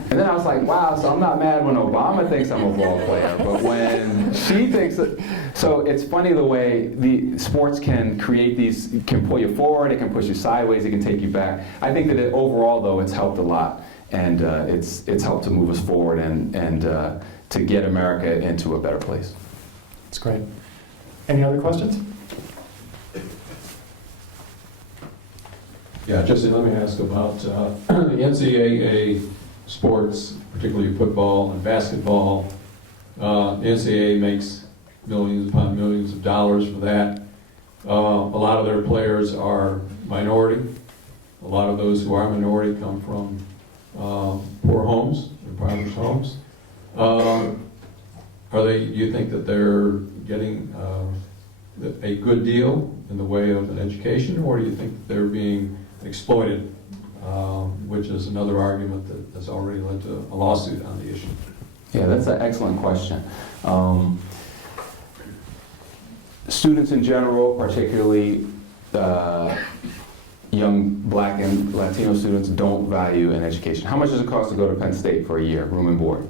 And then I was like, wow, so I'm not mad when Obama thinks I'm a ball player, but when she thinks that, so it's funny the way the sports can create these, can pull you forward, it can push you sideways, it can take you back. I think that overall, though, it's helped a lot, and it's helped to move us forward and to get America into a better place. That's great. Any other questions? Yeah, Jesse, let me ask about the NCAA sports, particularly football and basketball. The NCAA makes millions upon millions of dollars for that. A lot of their players are minority. A lot of those who are minority come from poor homes, impoverished homes. Do you think that they're getting a good deal in the way of an education, or do you think that they're being exploited, which is another argument that has already led to a lawsuit on the issue? Yeah, that's an excellent question. Students in general, particularly young Black and Latino students, don't value an education. How much does it cost to go to Penn State for a year, room and board?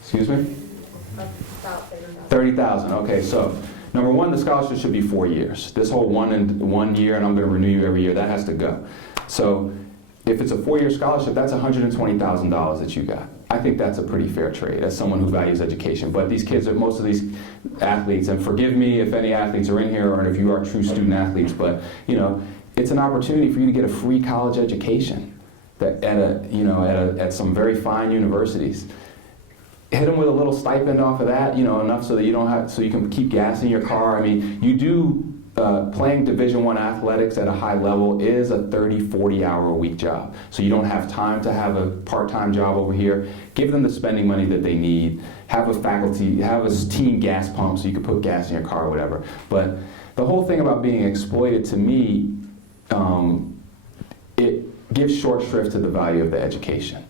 Excuse me? About $30,000. Okay, so number one, the scholarship should be 4 years. This whole 1 year and I'm going to renew you every year, that has to go. So if it's a 4-year scholarship, that's $120,000 that you got. I think that's a pretty fair trade as someone who values education. But these kids, most of these athletes, and forgive me if any athletes are in here or if you are true student athletes, but it's an opportunity for you to get a free college education at some very fine universities. Hit them with a little stipend off of that, enough so that you can keep gas in your car. I mean, you do. Playing Division I athletics at a high level is a 30, 40-hour-a-week job. So you don't have time to have a part-time job over here. Give them the spending money that they need. Have a team gas pump so you can put gas in your car or whatever. But the whole thing about being exploited, to me, it gives short shrift to the value of the education.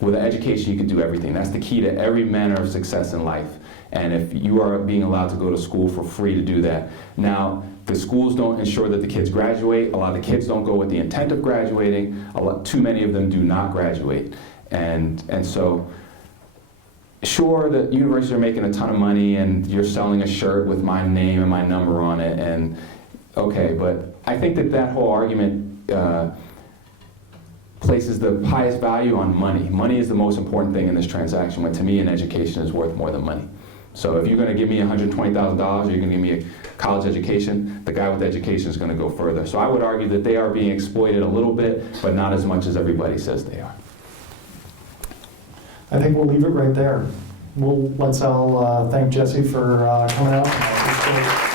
With education, you can do everything. That's the key to every manner of success in life. And if you are being allowed to go to school for free to do that. Now, the schools don't ensure that the kids graduate. A lot of the kids don't go with the intent of graduating. Too many of them do not graduate. And so, sure, the universities are making a ton of money and you're selling a shirt with my name and my number on it. And okay, but I think that whole argument places the highest value on money. Money is the most important thing in this transaction, when to me an education is worth more than money. So if you're going to give me $120,000 or you're going to give me a college education, the guy with education is going to go further. So I would argue that they are being exploited a little bit, but not as much as everybody says they are. I think we'll leave it right there. Let's all thank Jesse for coming out.